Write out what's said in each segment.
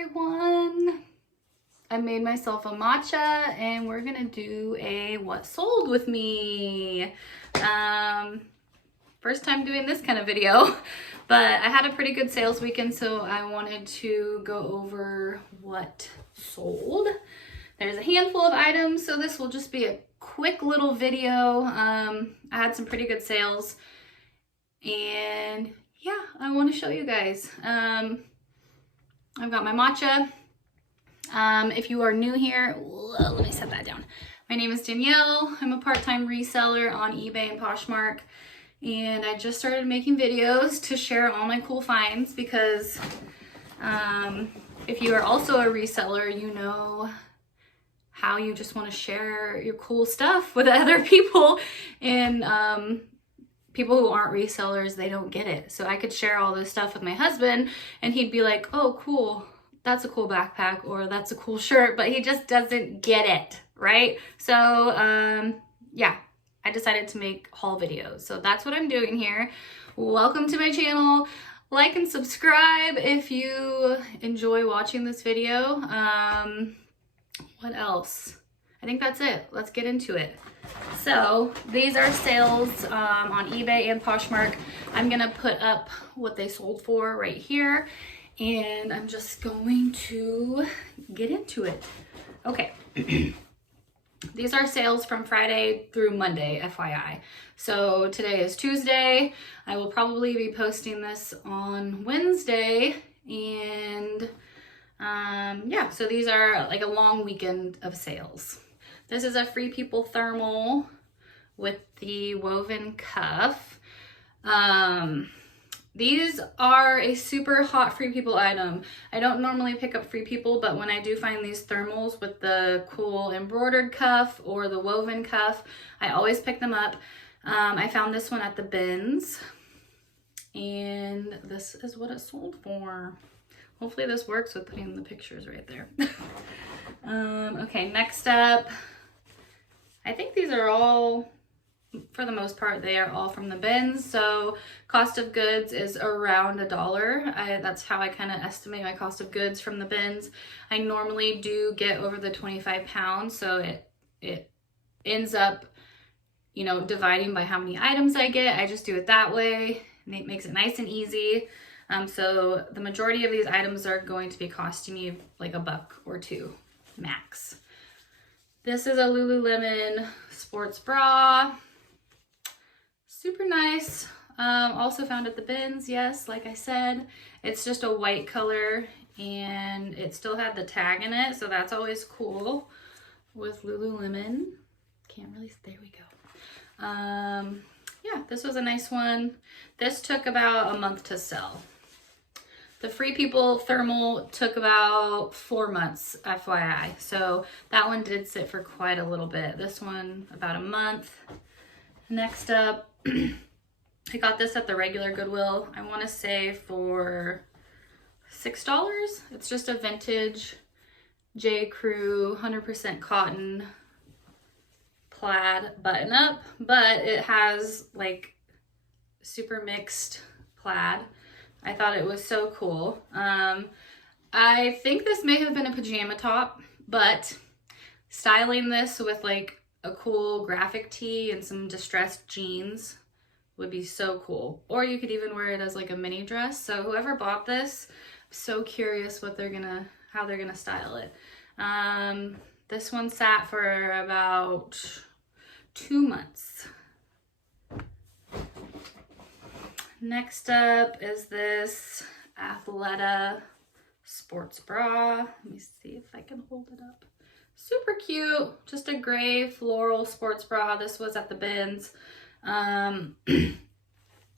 everyone. I made myself a matcha and we're gonna do a what sold with me. First time doing this kind of video, but I had a pretty good sales weekend, so I wanted to go over what sold. There's a handful of items, so this will just be a quick little video. I had some pretty good sales and yeah, I want to show you guys. I've got my matcha. If you are new here, whoa, let me set that down. My name is Danielle. I'm a part-time reseller on eBay and Poshmark, and I just started making videos to share all my cool finds because if you are also a reseller, you know how you just want to share your cool stuff with other people, and people who aren't resellers, they don't get it. So I could share all this stuff with my husband and he'd be like, oh, cool. That's a cool backpack, or that's a cool shirt, but he just doesn't get it, right? So yeah, I decided to make haul videos. So that's what I'm doing here. Welcome to my channel. Like and subscribe if you enjoy watching this video. What else? I think that's it. Let's get into it. So these are sales on eBay and Poshmark. I'm gonna put up what they sold for right here, and I'm just going to get into it. Okay. These are sales from Friday through Monday, FYI. So today is Tuesday. I will probably be posting this on Wednesday, and yeah, so these are like a long weekend of sales. This is a Free People thermal with the woven cuff. These are a super hot Free People item. I don't normally pick up Free People, but when I do find these thermals with the cool embroidered cuff or the woven cuff, I always pick them up. I found this one at the bins, and this is what it sold for. Hopefully this works with putting the pictures right there. Okay, next up, I think these are all, for the most part, they are all from the bins. So cost of goods is around $1. That's how I kind of estimate my cost of goods from the bins. I normally do get over the 25 pounds, so it ends up, you know, dividing by how many items I get. I just do it that way, and it makes it nice and easy. So the majority of these items are going to be costing me like $1 or $2 max. This is a Lululemon sports bra. Super nice. Also found at the bins, yes, like I said. It's just a white color, and it still had the tag in it, so that's always cool with Lululemon. Can't really, there we go. Yeah, this was a nice one. This took about a month to sell. The Free People thermal took about 4 months, FYI. So that one did sit for quite a little bit. This one, about a month. Next up, I got this at the regular Goodwill. I want to say for $6. It's just a vintage J. Crew 100% cotton plaid button up, but it has like super mixed plaid. I thought it was so cool. I think this may have been a pajama top, but styling this with like a cool graphic tee and some distressed jeans would be so cool. Or you could even wear it as like a mini dress. So whoever bought this, I'm so curious what how they're gonna style it. This one sat for about 2 months. Next up is this Athleta sports bra. Let me see if I can hold it up. Super cute, just a gray floral sports bra. This was at the bins. I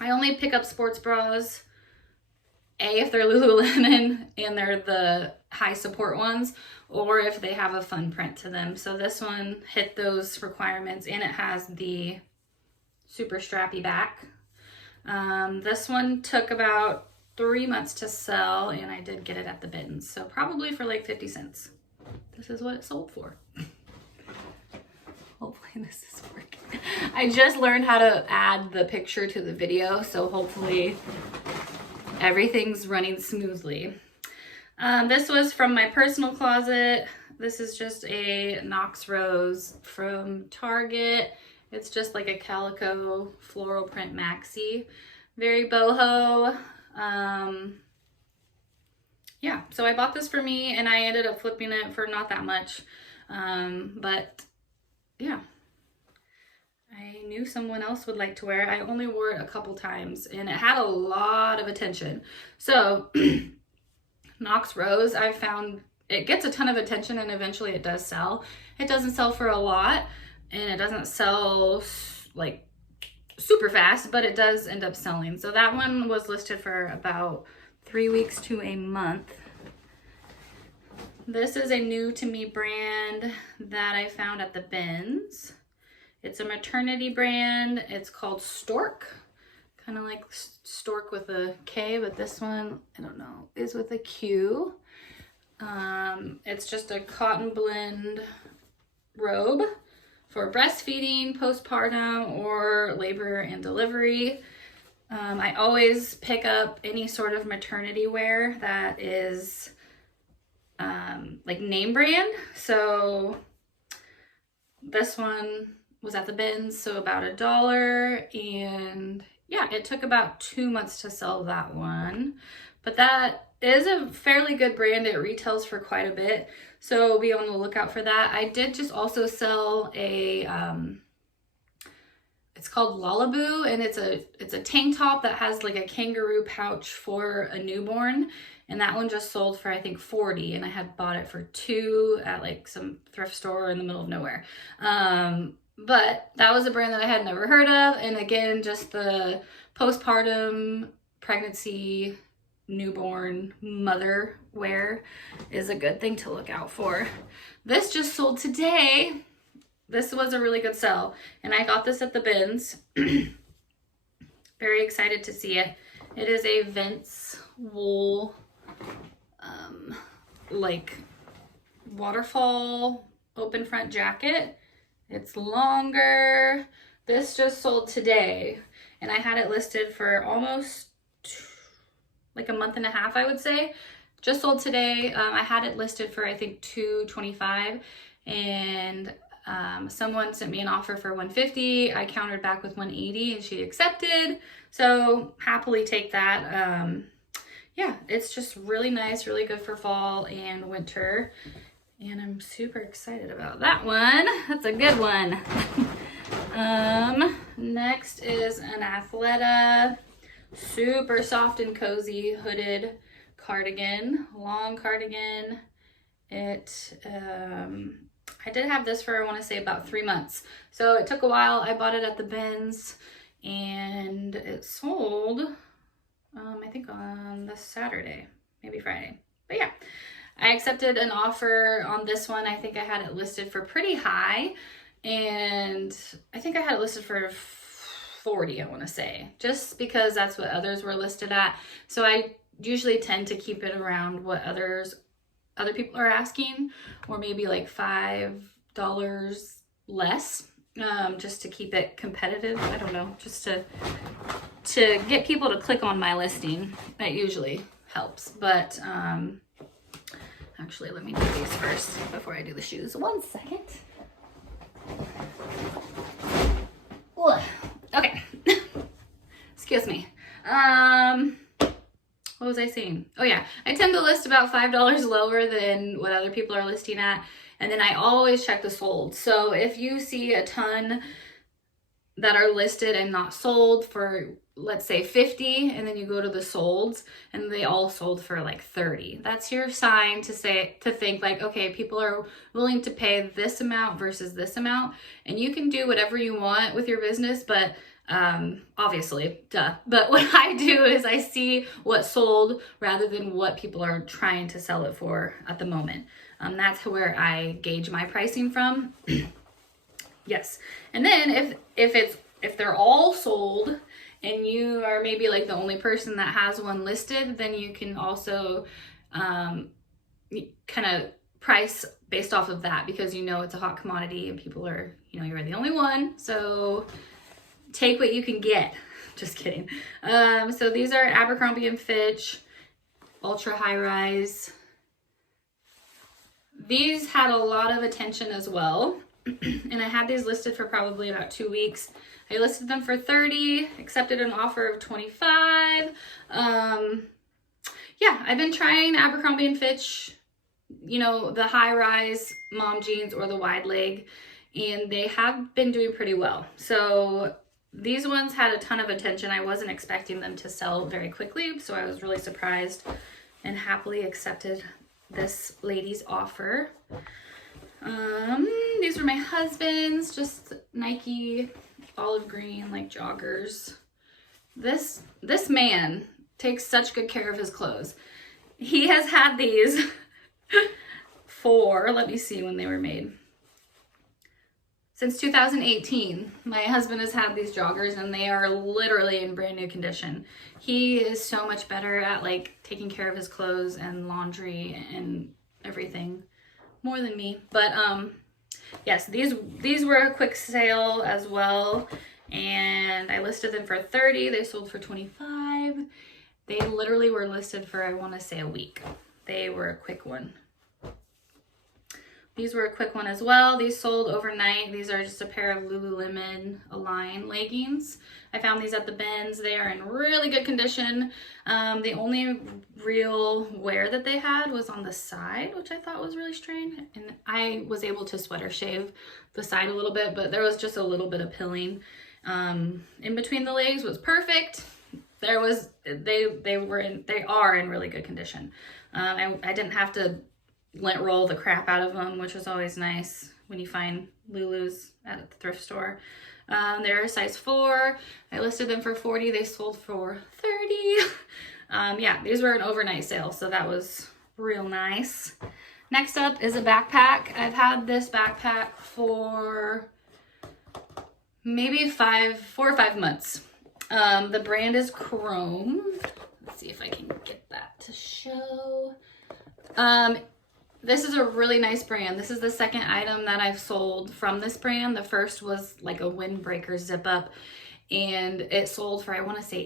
only pick up sports bras, if they're Lululemon and they're the high support ones, or if they have a fun print to them. So this one hit those requirements, and it has the super strappy back. This one took about 3 months to sell, and I did get it at the bins, so probably for like 50 cents. This is what it sold for. Hopefully this is working. I just learned how to add the picture to the video, so hopefully everything's running smoothly. This was from my personal closet. This is just a Knox Rose from Target. It's just like a calico floral print maxi. Very boho. Yeah, so I bought this for me and I ended up flipping it for not that much. But yeah, I knew someone else would like to wear it. I only wore it a couple times and it had a lot of attention. So Knox Rose, I found it gets a ton of attention and eventually it does sell. It doesn't sell for a lot and it doesn't sell like super fast, but it does end up selling. So that one was listed for about 3 weeks to a month. This is a new to me brand that I found at the bins. It's a maternity brand. It's called Stork. Kind of like stork with a K, but this one, I don't know, is with a Q. It's just a cotton blend robe for breastfeeding, postpartum, or labor and delivery. I always pick up any sort of maternity wear that is like name brand. So this one was at the bins, so about $1, and yeah, it took about 2 months to sell that one, but that is a fairly good brand. It retails for quite a bit, so be on the lookout for that. I did just also sell a it's called Lullaby, and it's a tank top that has like a kangaroo pouch for a newborn, and that one just sold for I think $40, and I had bought it for $2 at like some thrift store in the middle of nowhere. But that was a brand that I had never heard of, and again, just the postpartum, pregnancy, newborn mother wear is a good thing to look out for. This just sold today. This was a really good sell, and I got this at the bins. Very excited to see it. It is a Vince wool, like waterfall open front jacket. It's longer. This just sold today, and I had it listed for almost like a month and a half, I would say. Just sold today. I had it listed for I think $225, and someone sent me an offer for $150. I countered back with $180 and she accepted. So happily take that. Yeah, it's just really nice, really good for fall and winter. And I'm super excited about that one. That's a good one. Next is an Athleta, super soft and cozy hooded cardigan, long cardigan. I did have this for, I want to say, about 3 months. So it took a while. I bought it at the bins and it sold, I think on this Saturday, maybe Friday. But yeah, I accepted an offer on this one. I think I had it listed for pretty high, and I think I had it listed for $40, I want to say, just because that's what others were listed at. So I usually tend to keep it around what other people are asking, or maybe like $5 less, just to keep it competitive. I don't know, just to get people to click on my listing. That usually helps. But actually, let me do these first before I do the shoes. 1 second. Ugh. Okay. Excuse me. What was I saying? Oh yeah, I tend to list about $5 lower than what other people are listing at. And then I always check the sold. So if you see a ton that are listed and not sold for, let's say, 50, and then you go to the solds and they all sold for like 30, that's your sign to think like, okay, people are willing to pay this amount versus this amount. And you can do whatever you want with your business, but obviously, duh. But what I do is I see what sold rather than what people are trying to sell it for at the moment. That's where I gauge my pricing from. Yes. And then if they're all sold and you are maybe like the only person that has one listed, then you can also kind of price based off of that, because you know it's a hot commodity and people are, you're the only one. So take what you can get. Just kidding. So these are Abercrombie & Fitch ultra high rise These had a lot of attention as well. And I had these listed for probably about 2 weeks. I listed them for $30, accepted an offer of $25. Yeah, I've been trying Abercrombie and Fitch, you know, the high rise mom jeans or the wide leg, and they have been doing pretty well. So these ones had a ton of attention. I wasn't expecting them to sell very quickly, so I was really surprised and happily accepted this lady's offer. These were my husband's, just Nike olive green, like joggers. This man takes such good care of his clothes. He has had these for, let me see when they were made. Since 2018, my husband has had these joggers and they are literally in brand new condition. He is so much better at like taking care of his clothes and laundry and everything, more than me. But yes, these were a quick sale as well, and I listed them for $30. They sold for $25. They literally were listed for, I want to say, a week. They were a quick one. These were a quick one as well. These sold overnight. These are just a pair of Lululemon Align leggings. I found these at the bins. They are in really good condition. The only real wear that they had was on the side, which I thought was really strange. And I was able to sweater shave the side a little bit, but there was just a little bit of pilling. In between the legs was perfect. They are in really good condition. I didn't have to lint roll the crap out of them, which was always nice when you find Lulus at the thrift store. They're a size 4. I listed them for $40. They sold for $30. Yeah, these were an overnight sale, so that was real nice. Next up is a backpack. I've had this backpack for maybe 4 or 5 months. The brand is Chrome. Let's see if I can get that to show. This is a really nice brand. This is the second item that I've sold from this brand. The first was like a windbreaker zip up, and it sold for, I want to say,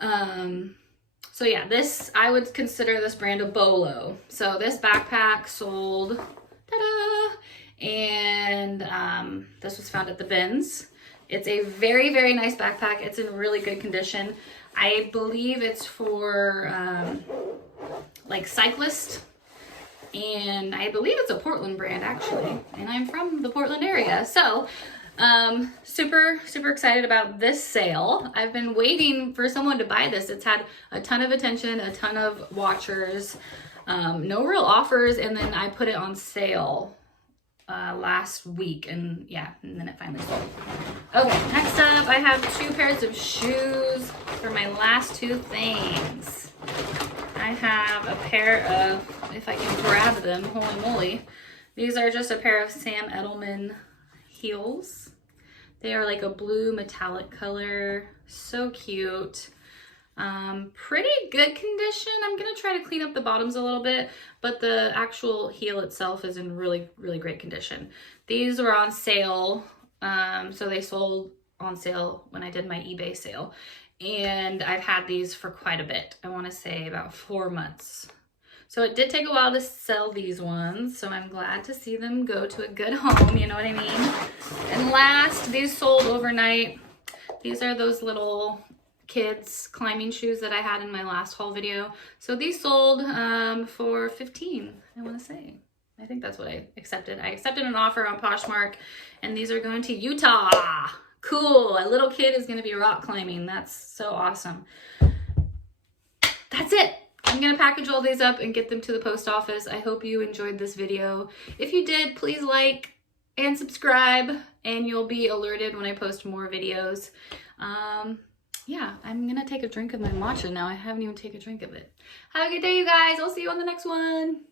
$80. So yeah, I would consider this brand a bolo. So this backpack sold, ta-da! And this was found at the bins. It's a very, very nice backpack. It's in really good condition. I believe it's for like cyclists. And I believe it's a Portland brand, actually. And I'm from the Portland area. So, super, super excited about this sale. I've been waiting for someone to buy this. It's had a ton of attention, a ton of watchers, no real offers. And then I put it on sale last week. And yeah, and then it finally sold. Okay, next up, I have 2 pairs of shoes for my last 2 things. I have a pair of, if I can grab them, holy moly. These are just a pair of Sam Edelman heels. They are like a blue metallic color, so cute. Pretty good condition. I'm gonna try to clean up the bottoms a little bit, but the actual heel itself is in really, really great condition. These were on sale, so they sold on sale when I did my eBay sale. And I've had these for quite a bit. I want to say about 4 months. So it did take a while to sell these ones. So I'm glad to see them go to a good home. You know what I mean? And last, these sold overnight. These are those little kids climbing shoes that I had in my last haul video. So these sold for $15, I want to say. I think that's what I accepted. I accepted an offer on Poshmark, and these are going to Utah. Cool, a little kid is gonna be rock climbing. That's so awesome. That's it. I'm gonna package all these up and get them to the post office. I hope you enjoyed this video. If you did, please like and subscribe, and you'll be alerted when I post more videos. Yeah, I'm gonna take a drink of my matcha now. I haven't even taken a drink of it. Have a good day, you guys. I'll see you on the next one.